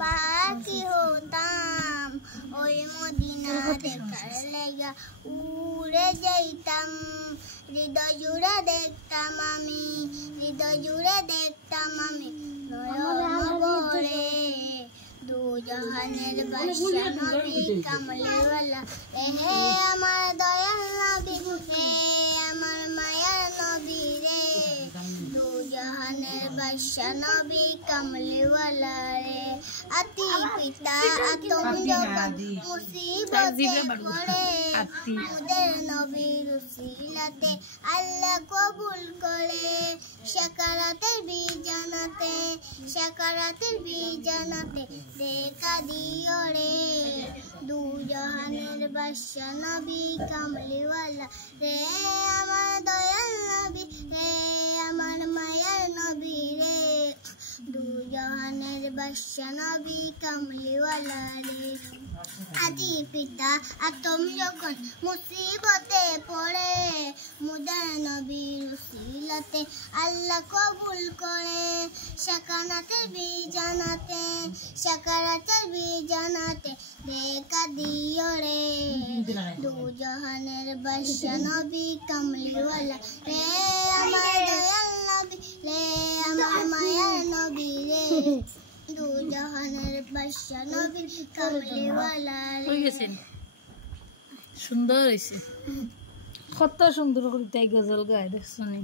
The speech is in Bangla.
পাখি হতাম ওই মদিনা দেখার লেগা উড়ে যাইতাম হৃদয় জুড়ে দেখতাম আমি নয়ন ভরে দু জাহানের বাদশা নবী কামলিওয়ালা হে আমার দয়াল নবী হে আমার মায়ার নবী রে দু জাহানের বাদশা নবী কামলিওয়ালা রে আতি পিতা আতম যখন মুসিবতে পড়ে মুদের নবীর উসিলাতে আল্লাহ কবুল করে সাকারাতের বিজানাতে দেখা দিও রে দু জাহানের বাদশা নবী কামলিওয়ালা রে আমার দয়াল নবী রে আমার মায়ার নবী রে দু জাহানের বাদশা নবী কামলিওয়ালা রে আদি পিতা আতম যখন মুসিবতে পড়ে মুদের নবীর উসিলাতে আল্লাহ কবুল করে সাকারাতের বিজানাতে দেখা দিও রে দু জাহানের বাদশা নবী কামলিওয়ালা রে আমার দয়াল নবী রে আমার মায়ার নবী রে দু জাহানের বাদশা নবী কামলিওয়ালা রে সুন্দর হয়েছে কত সুন্দর করে তাই গজল গায় দেখছো নি